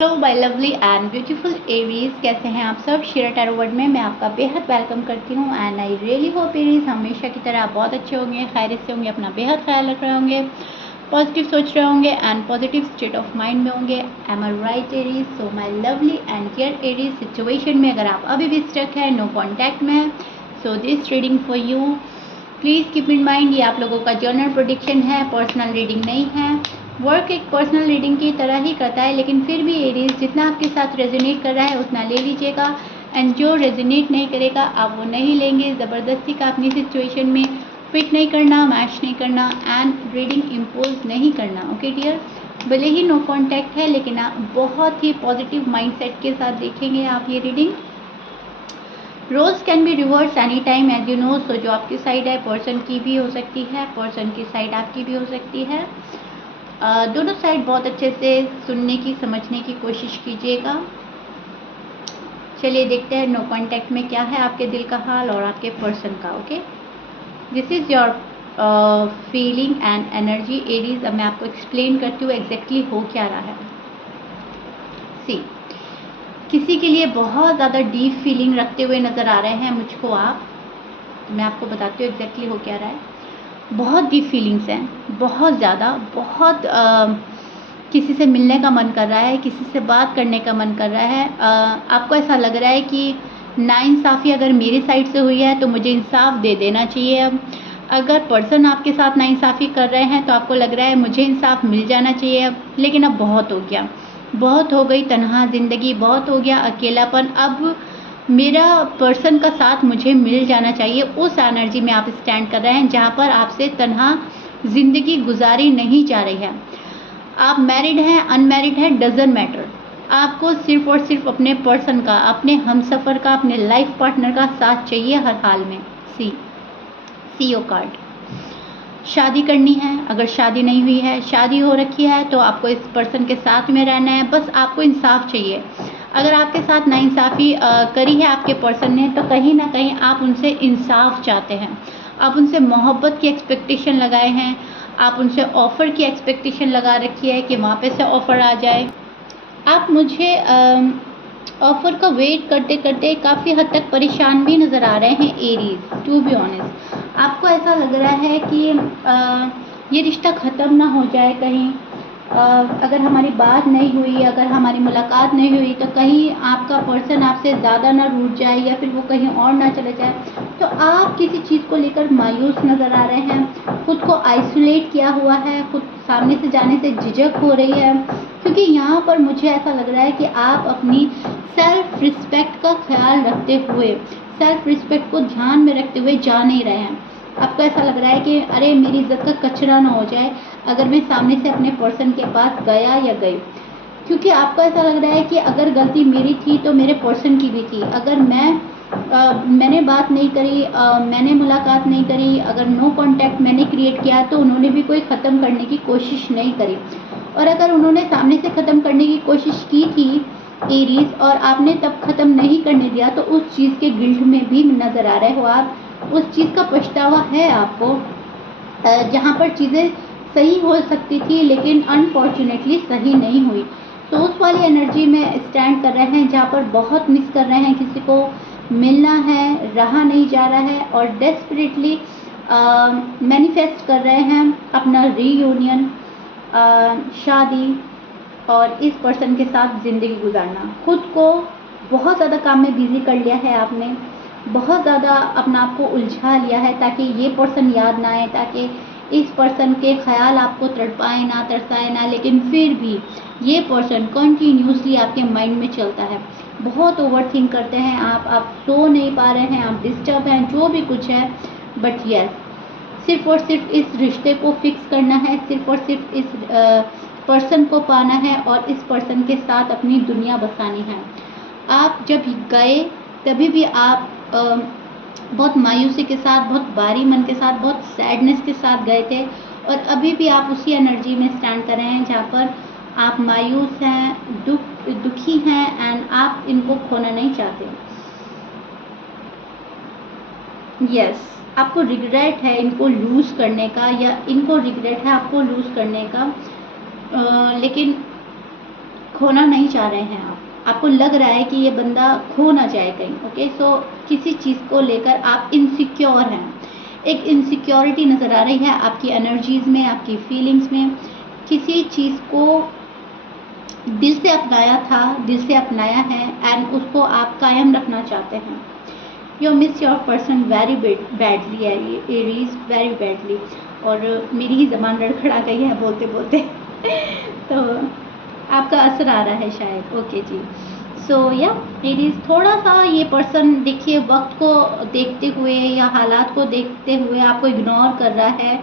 Hello my lovely and beautiful Aries, कैसे हैं आप सब। शेयर टैरो वर्ड में मैं आपका बेहद वेलकम करती हूँ and I really hope Aries हमेशा की तरह आप बहुत अच्छे होंगे, खैरियत से होंगे, अपना बेहद ख्याल रख रहे होंगे, पॉजिटिव सोच रहे होंगे and positive state of mind में होंगे। Am I right Aries? So my lovely and dear Aries, situation में अगर आप अभी भी स्टक है, नो कॉन्टैक्ट में है, so this reading for you. Please keep in mind ये आप लोगों का जर्नल प्रेडिक्शन है, पर्सनल रीडिंग नहीं है। वर्क एक पर्सनल रीडिंग की तरह ही करता है, लेकिन फिर भी एरीज जितना आपके साथ रेजोनेट कर रहा है उतना ले लीजिएगा एंड जो रेजोनेट नहीं करेगा आप वो नहीं लेंगे। ज़बरदस्ती का अपनी सिचुएशन में फिट नहीं करना, मैच नहीं करना एंड रीडिंग इम्पोज नहीं करना। ओके डियर, भले ही नो कॉन्टैक्ट है लेकिन आप बहुत ही पॉजिटिव माइंडसेट के साथ देखेंगे आप ये reading. Roles can be reverse any time as you know. So जो आपकी साइड है पर्सन की भी हो सकती है, पर्सन की साइड आपकी भी हो सकती है। दोनों साइड बहुत अच्छे से सुनने की, समझने की कोशिश कीजिएगा। चलिए देखते हैं नो कॉन्टैक्ट में क्या है आपके दिल का हाल और आपके पर्सन का। Okay, this is your feeling and energy Aries. अब मैं आपको एक्सप्लेन करती हूँ एग्जैक्टली हो क्या रहा है। सी, किसी के लिए बहुत ज़्यादा डीप फीलिंग रखते हुए नज़र आ रहे हैं मुझको आप। मैं आपको बताती हूँ एग्जैक्टली हो क्या रहा है। बहुत डीप फीलिंग्स हैं, बहुत ज़्यादा, बहुत किसी से मिलने का मन कर रहा है, किसी से बात करने का मन कर रहा है। आपको ऐसा लग रहा है कि नाइंसाफ़ी अगर मेरी साइड से हुई है तो मुझे इंसाफ दे देना चाहिए। अब अगर पर्सन आपके साथ नाइंसाफ़ी कर रहे हैं तो आपको लग रहा है मुझे इंसाफ मिल जाना चाहिए अब, लेकिन अब बहुत हो गया, बहुत हो गई तन्हा ज़िंदगी, बहुत हो गया अकेलापन, अब मेरा पर्सन का साथ मुझे मिल जाना चाहिए। उस एनर्जी में आप स्टैंड कर रहे हैं जहाँ पर आपसे तन्हा ज़िंदगी गुजारी नहीं जा रही है। आप मैरिड हैं, अनमैरिड हैं, डजंट मैटर, आपको सिर्फ और सिर्फ अपने पर्सन का, अपने हमसफ़र का, अपने लाइफ पार्टनर का साथ चाहिए हर हाल में। सी ओ कार्ड। शादी करनी है, अगर शादी नहीं हुई है, शादी हो रखी है तो आपको इस पर्सन के साथ में रहना है, बस आपको इंसाफ चाहिए। अगर आपके साथ नाइंसाफ़ी करी है आपके पर्सन ने तो कहीं ना कहीं आप उनसे इंसाफ चाहते हैं, आप उनसे मोहब्बत की एक्सपेक्टेशन लगाए हैं, आप उनसे ऑफ़र की एक्सपेक्टेशन लगा रखी है कि वहाँ पे से ऑफ़र आ जाए। आप मुझे ऑफ़र का वेट करते करते काफ़ी हद तक परेशान भी नज़र आ रहे हैं एरीज। टू बी ऑनेस्ट, आपको ऐसा लग रहा है कि ये रिश्ता ख़त्म ना हो जाए कहीं। अगर हमारी बात नहीं हुई, अगर हमारी मुलाकात नहीं हुई तो कहीं आपका पर्सन आपसे ज़्यादा ना रूठ जाए या फिर वो कहीं और ना चले जाए। तो आप किसी चीज़ को लेकर मायूस नज़र आ रहे हैं, खुद को आइसोलेट किया हुआ है, खुद सामने से जाने से झिझक हो रही है, क्योंकि यहाँ पर मुझे ऐसा लग रहा है कि आप अपनी सेल्फ रिस्पेक्ट का ख्याल रखते हुए, सेल्फ रिस्पेक्ट को ध्यान में रखते हुए जा नहीं रहे हैं। आपको ऐसा लग रहा है कि अरे मेरी इज्जत का कचरा ना हो जाए अगर मैं सामने से अपने पर्सन के पास गया या गई, क्योंकि आपको ऐसा लग रहा है कि अगर गलती मेरी थी तो मेरे पर्सन की भी थी। अगर मैंने बात नहीं करी, मैंने मुलाकात नहीं करी, अगर नो कांटेक्ट मैंने क्रिएट किया तो उन्होंने भी कोई ख़त्म करने की कोशिश नहीं करी। और अगर उन्होंने सामने से ख़त्म करने की कोशिश की थी एरीज और आपने तब ख़त्म नहीं करने दिया तो उस चीज़ के गिल्ट में भी नज़र आ रहे हो आप, उस चीज़ का पछतावा है आपको। जहाँ पर चीज़ें सही हो सकती थी लेकिन अनफॉर्चुनेटली सही नहीं हुई, तो उस वाली एनर्जी में स्टैंड कर रहे हैं जहाँ पर बहुत मिस कर रहे हैं, किसी को मिलना है, रहा नहीं जा रहा है और डेस्परेटली मैनिफेस्ट कर रहे हैं अपना रीयूनियन, शादी और इस पर्सन के साथ ज़िंदगी गुजारना। खुद को बहुत ज़्यादा काम में बिज़ी कर लिया है आपने, बहुत ज़्यादा अपना आप को उलझा लिया है ताकि ये पर्सन याद ना आए, ताकि इस पर्सन के ख्याल आपको तड़पाए ना, तरसाए ना, लेकिन फिर भी ये पर्सन कंटिन्यूसली आपके माइंड में चलता है। बहुत ओवर थिंक करते हैं आप सो नहीं पा रहे हैं, आप डिस्टर्ब हैं, जो भी कुछ है, बट यस, सिर्फ और सिर्फ इस रिश्ते को फिक्स करना है, सिर्फ और सिर्फ इस पर्सन को पाना है और इस पर्सन के साथ अपनी दुनिया बसानी है। आप जब गए तभी भी आप बहुत मायूसी के साथ, बहुत भारी मन के साथ, बहुत सैडनेस के साथ गए थे और अभी भी आप उसी एनर्जी में स्टैंड कर रहे हैं जहाँ पर आप मायूस हैं, दुखी हैं एंड आप इनको खोना नहीं चाहते। यस, आपको रिग्रेट है इनको लूज़ करने का, या इनको रिग्रेट है आपको लूज़ करने का, लेकिन खोना नहीं चाह रहे हैं आप, आपको लग रहा है कि ये बंदा खो ना जाए कहीं। ओके, सो किसी चीज़ को लेकर आप इनसिक्योर हैं, एक इनसिक्योरिटी नज़र आ रही है आपकी एनर्जीज़ में, आपकी फीलिंग्स में। किसी चीज़ को दिल से अपनाया था, दिल से अपनाया है एंड उसको आप कायम रखना चाहते हैं। You miss your person very badly Aries, very badly. और मेरी ही ज़बान लड़खड़ा गई है बोलते बोलते तो आपका असर आ रहा है शायद। ओके जी, सो या एरीज, थोड़ा सा ये पर्सन देखिए वक्त को देखते हुए या हालात को देखते हुए आपको इग्नोर कर रहा है,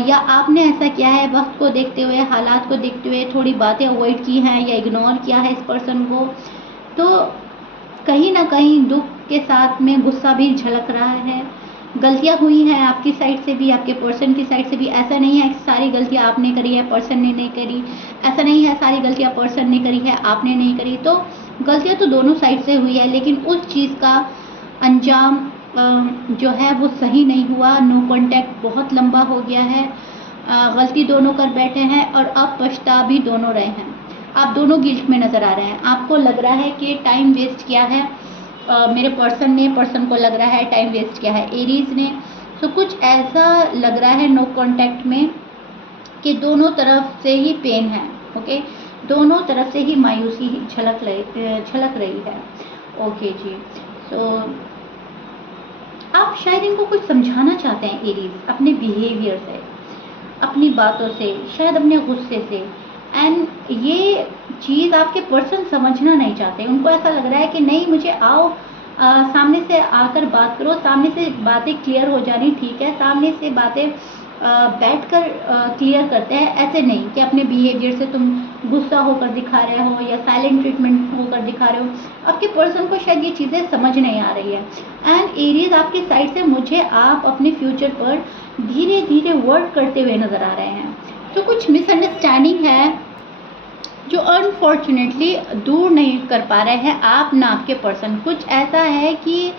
या आपने ऐसा किया है वक्त को देखते हुए, हालात को देखते हुए थोड़ी बातें अवॉइड की हैं या इग्नोर किया है इस पर्सन को। तो कहीं ना कहीं दुख के साथ में गुस्सा भी झलक रहा है। गलतियां हुई हैं आपकी साइड से भी, आपके पर्सन की साइड से भी। ऐसा नहीं है कि सारी गलतियां आपने करी है, पर्सन ने नहीं करी। ऐसा नहीं है सारी गलतियां पर्सन ने करी है, आपने नहीं करी। तो गलतियां तो दोनों साइड से हुई है, लेकिन उस चीज़ का अंजाम जो है वो सही नहीं हुआ। नो कॉन्टैक्ट बहुत लंबा हो गया है, गलती दोनों कर बैठे हैं और अब पछता भी दोनों रहे हैं। आप दोनों गिल्ट में नज़र आ रहे हैं। आपको लग रहा है कि टाइम वेस्ट किया है मेरे पर्सन को लग रहा है टाइम वेस्ट किया है एरीज ने। तो कुछ ऐसा लग रहा है नो कॉन्टैक्ट में कि दोनों तरफ से ही पेन है। ओके, दोनों तरफ से ही मायूसी झलक रही है। ओके जी, सो आप शायद इनको कुछ समझाना चाहते हैं एरीज, अपने बिहेवियर से, अपनी बातों से, शायद अपने गुस्से से। एंड ये चीज़ आपके पर्सन समझना नहीं चाहते। उनको ऐसा लग रहा है कि नहीं, मुझे आओ सामने से आकर बात करो, सामने से बातें क्लियर हो जानी ठीक है, सामने से बातें बैठकर क्लियर करते हैं। ऐसे नहीं कि अपने बिहेवियर से तुम गुस्सा होकर दिखा रहे हो या साइलेंट ट्रीटमेंट होकर दिखा रहे हो। आपके पर्सन को शायद ये चीज़ें समझ नहीं आ रही है। एंड एरीज आपकी साइड से मुझे आप अपने फ्यूचर पर धीरे धीरे वर्क करते हुए नज़र आ रहे हैं। तो कुछ मिसअंडरस्टैंडिंग है जो अनफॉर्चुनेटली दूर नहीं कर पा रहे हैं आप ना आपके पर्सन। कुछ ऐसा है कि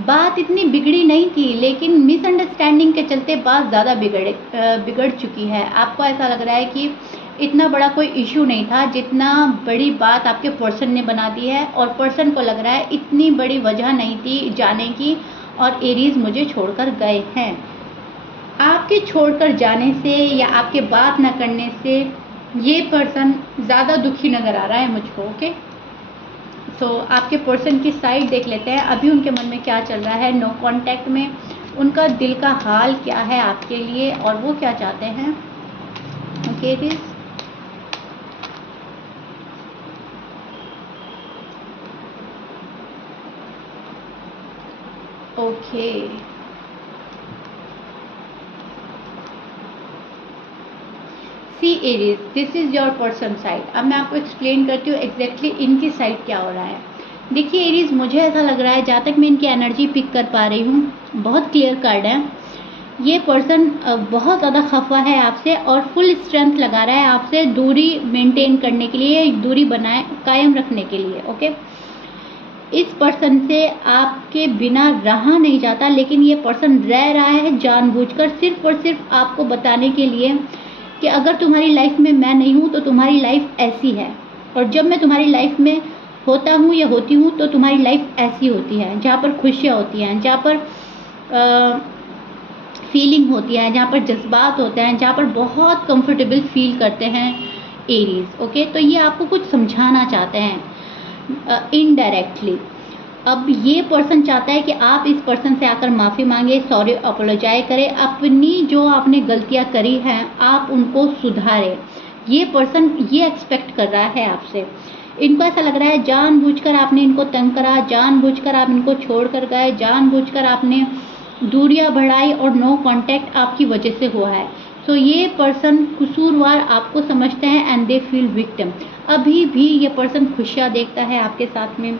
बात इतनी बिगड़ी नहीं थी, लेकिन मिसअंडरस्टैंडिंग के चलते बात ज़्यादा बिगड़ चुकी है। आपको ऐसा लग रहा है कि इतना बड़ा कोई इशू नहीं था जितना बड़ी बात आपके पर्सन ने बना दी है, और पर्सन को लग रहा है इतनी बड़ी वजह नहीं थी जाने की, और एरीज मुझे छोड़कर गए हैं। आपके छोड़कर जाने से या आपके बात न करने से ये पर्सन ज़्यादा दुखी नज़र आ रहा है मुझको। ओके, सो आपके पर्सन की साइड देख लेते हैं, अभी उनके मन में क्या चल रहा है। नो कांटेक्ट में उनका दिल का हाल क्या है आपके लिए और वो क्या चाहते हैं। Okay this, okay, see Aries, this is your person side. अब मैं आपको एक्सप्लेन करती हूँ एग्जैक्टली इनकी साइड क्या हो रहा है। देखिए एरीज, मुझे ऐसा लग रहा है जहाँ तक मैं इनकी एनर्जी पिक कर पा रही हूँ, बहुत क्लियर कार्ड है। ये पर्सन बहुत ज़्यादा खफा है आपसे और फुल स्ट्रेंथ लगा रहा है आपसे दूरी मेंटेन करने के लिए, दूरी बनाए कायम रखने के लिए। ओके, इस पर्सन से आपके बिना रहा नहीं जाता, लेकिन ये पर्सन रह रहा है जानबूझकर, सिर्फ और सिर्फ आपको बताने के लिए कि अगर तुम्हारी लाइफ में मैं नहीं हूँ तो तुम्हारी लाइफ ऐसी है, और जब मैं तुम्हारी लाइफ में होता हूँ या होती हूँ तो तुम्हारी लाइफ ऐसी होती है, जहाँ पर खुशियाँ होती हैं, जहाँ पर फीलिंग होती है, जहाँ पर जज्बात होते हैं, जहाँ पर बहुत कंफर्टेबल फील करते हैं एरीज। ओके, तो ये आपको कुछ समझाना चाहते हैं इनडायरेक्टली। अब ये पर्सन चाहता है कि आप इस पर्सन से आकर माफ़ी मांगे, सॉरी अपोलोजाइज करें, अपनी जो आपने गलतियां करी हैं आप उनको सुधारें। ये पर्सन ये एक्सपेक्ट कर रहा है आपसे। इनको ऐसा लग रहा है जानबूझकर आपने इनको तंग करा, जानबूझकर आप इनको छोड़ कर गए, जानबूझकर आपने दूरियां बढ़ाई और नो कांटेक्ट आपकी वजह से हुआ है। तो ये पर्सन कसूरवार आपको समझते हैं एंड दे फील विक्टिम। अभी भी ये पर्सन खुशियाँ देखता है आपके साथ में,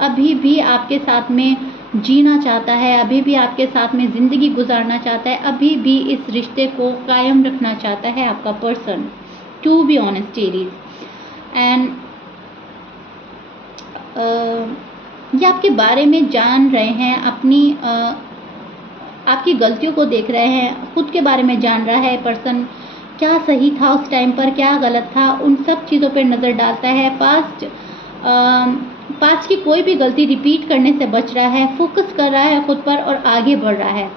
अभी भी आपके साथ में जीना चाहता है, अभी भी आपके साथ में ज़िंदगी गुजारना चाहता है, अभी भी इस रिश्ते को कायम रखना चाहता है आपका person, to be honest Aries. And ये आपके बारे में जान रहे हैं, अपनी आपकी गलतियों को देख रहे हैं, खुद के बारे में जान रहा है पर्सन क्या सही था उस टाइम पर, क्या गलत था, उन सब चीज़ों पर नज़र डालता है। पास्ट की कोई भी गलती रिपीट करने से बच रहा है, फोकस कर रहा है खुद पर और आगे बढ़ रहा है।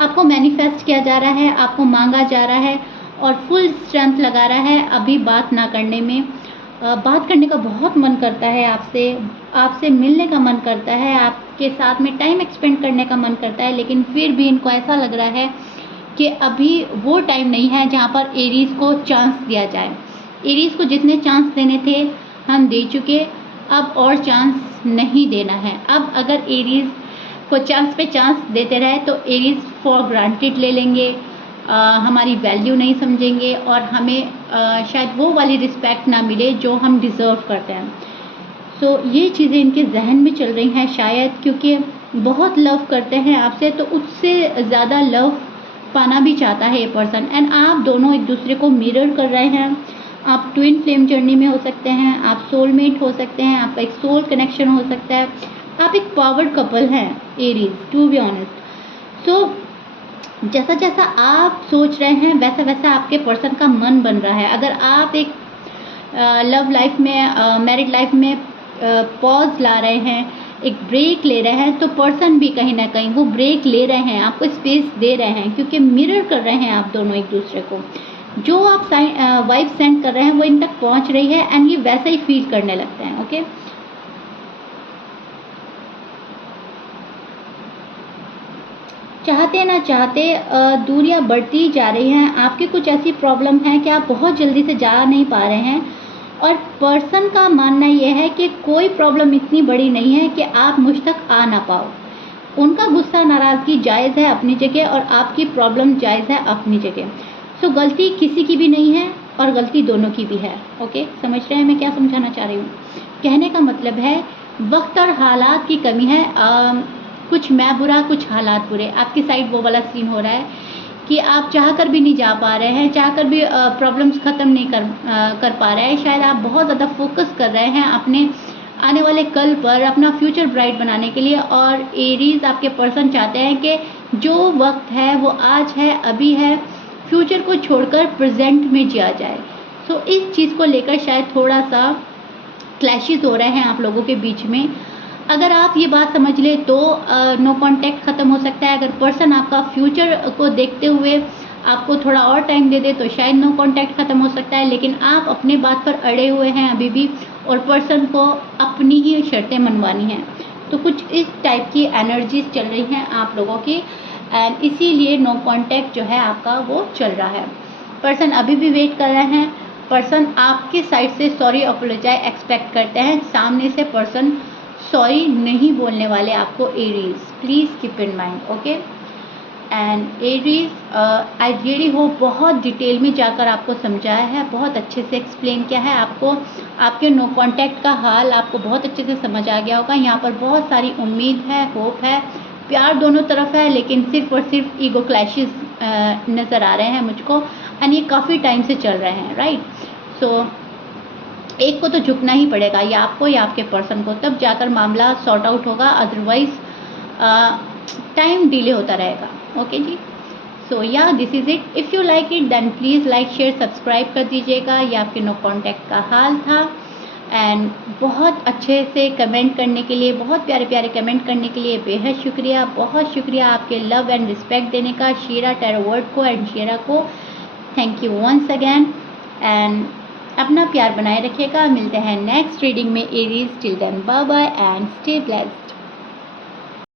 आपको मैनिफेस्ट किया जा रहा है, आपको मांगा जा रहा है और फुल स्ट्रेंथ लगा रहा है अभी बात ना करने में। बात करने का बहुत मन करता है आपसे मिलने का मन करता है, आपके साथ में टाइम एक्सपेंड करने का मन करता है, लेकिन फिर भी इनको ऐसा लग रहा है कि अभी वो टाइम नहीं है जहाँ पर एरीज़ को चांस दिया जाए। एरीज़ को जितने चांस देने थे हम दे चुके, अब और चांस नहीं देना है। अब अगर एरीज़ को चांस पे चांस देते रहे तो एरीज़ फॉर ग्रांटेड ले लेंगे, हमारी वैल्यू नहीं समझेंगे और हमें शायद वो वाली रिस्पेक्ट ना मिले जो हम डिज़र्व करते हैं। सो ये चीज़ें इनके जहन में चल रही हैं, शायद क्योंकि बहुत लव करते हैं आपसे, तो उससे ज़्यादा लव पाना भी चाहता है ये पर्सन। एंड आप दोनों एक दूसरे को मिरर कर रहे हैं। आप ट्विन फ्लेम जर्नी में हो सकते हैं, आप सोलमेट हो सकते हैं, आपका एक सोल कनेक्शन हो सकता है, आप एक पावर्ड कपल हैं एरीज, टू बी ऑनेस्ट। सो जैसा जैसा आप सोच रहे हैं वैसा वैसा आपके पर्सन का मन बन रहा है। अगर आप एक लव लाइफ में, मैरिड लाइफ में पॉज ला रहे हैं, एक ब्रेक ले रहे हैं, तो पर्सन भी कहीं ना कहीं वो ब्रेक ले रहे हैं, आपको स्पेस दे रहे हैं, क्योंकि मिरर कर रहे हैं आप दोनों एक दूसरे को। जो आप वाइब सेंड कर रहे हैं वो इन तक पहुंच रही है एंड ये वैसा ही फील करने लगते हैं। ओके, चाहते ना चाहते दूरियां बढ़ती जा रही हैं। आपकी कुछ ऐसी प्रॉब्लम है कि आप बहुत जल्दी से जा नहीं पा रहे हैं और पर्सन का मानना यह है कि कोई प्रॉब्लम इतनी बड़ी नहीं है कि आप मुझ तक आ ना पाओ। उनका गुस्सा नाराज़गी जायज़ है अपनी जगह और आपकी प्रॉब्लम जायज़ है अपनी जगह। सो गलती किसी की भी नहीं है और गलती दोनों की भी है। ओके, समझ रहे हैं मैं क्या समझाना चाह रही हूँ? कहने का मतलब है वक्त और हालात की कमी है। कुछ मैं बुरा, कुछ हालात बुरे। आपकी साइड वो वाला सीन हो रहा है कि आप चाह कर भी नहीं जा पा रहे हैं, चाह कर भी प्रॉब्लम्स ख़त्म नहीं कर पा रहे हैं। शायद आप बहुत ज़्यादा फोकस कर रहे हैं अपने आने वाले कल पर, अपना फ्यूचर ब्राइट बनाने के लिए। और एरीज आपके पर्सन चाहते हैं कि जो वक्त है वो आज है, अभी है, फ्यूचर को छोड़कर प्रेजेंट में जिया जाए। सो इस चीज़ को लेकर शायद थोड़ा सा क्लैशेस हो रहे हैं आप लोगों के बीच में। अगर आप ये बात समझ ले तो नो कांटेक्ट ख़त्म हो सकता है। अगर पर्सन आपका फ्यूचर को देखते हुए आपको थोड़ा और टाइम दे दे तो शायद नो कांटेक्ट ख़त्म हो सकता है। लेकिन आप अपने बात पर अड़े हुए हैं अभी भी और पर्सन को अपनी ही शर्तें मनवानी हैं। तो कुछ इस टाइप की एनर्जीज चल रही हैं आप लोगों की एंड इसीलिए नो कांटेक्ट जो है आपका वो चल रहा है। पर्सन अभी भी वेट कर रहे हैं। पर्सन आपके साइड से सॉरी अपोलोजाइज एक्सपेक्ट करते हैं। सामने से पर्सन सॉरी नहीं बोलने वाले आपको Aries, please keep in mind. Okay, and Aries I really hope बहुत डिटेल में जाकर आपको समझाया है, बहुत अच्छे से एक्सप्लेन किया है आपको। आपके नो कांटेक्ट का हाल आपको बहुत अच्छे से समझ आ गया होगा। यहाँ पर बहुत सारी उम्मीद है, होप है, प्यार दोनों तरफ है, लेकिन सिर्फ और सिर्फ ईगो क्लैशेस नज़र आ रहे हैं मुझको एंड ये काफ़ी टाइम से चल रहे हैं, राइट। सो एक को तो झुकना ही पड़ेगा, या आपको या आपके पर्सन को, तब जाकर मामला सॉर्ट आउट होगा। अदरवाइज टाइम डिले होता रहेगा। ओके जी, so yeah this is it. If you like it then please like share subscribe कर दीजिएगा। ये आपके नो कांटेक्ट का हाल था एंड बहुत अच्छे से कमेंट करने के लिए, बहुत प्यारे प्यारे कमेंट करने के लिए बेहद शुक्रिया। बहुत शुक्रिया आपके लव एंड रिस्पेक्ट देने का शीरा टैरो वर्ड को एंड शीरा को। Thank you once again and अपना प्यार बनाए रखिएगा। मिलते हैं नेक्स्ट रीडिंग में Aries. Till then bye bye and stay blessed.